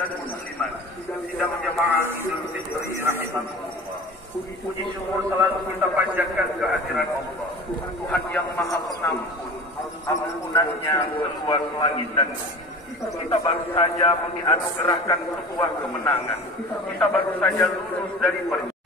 dan muslimat sidang jamaah Idul Fitri rahimahullah. Puji syukur selalu kita panjatkan kehadiran Allah, Tuhan yang Maha Pengampun, ampunannya keluar langit dan bumi. Kita baru saja menganugerahkan sebuah kemenangan. Kita baru saja lulus dari perjuangan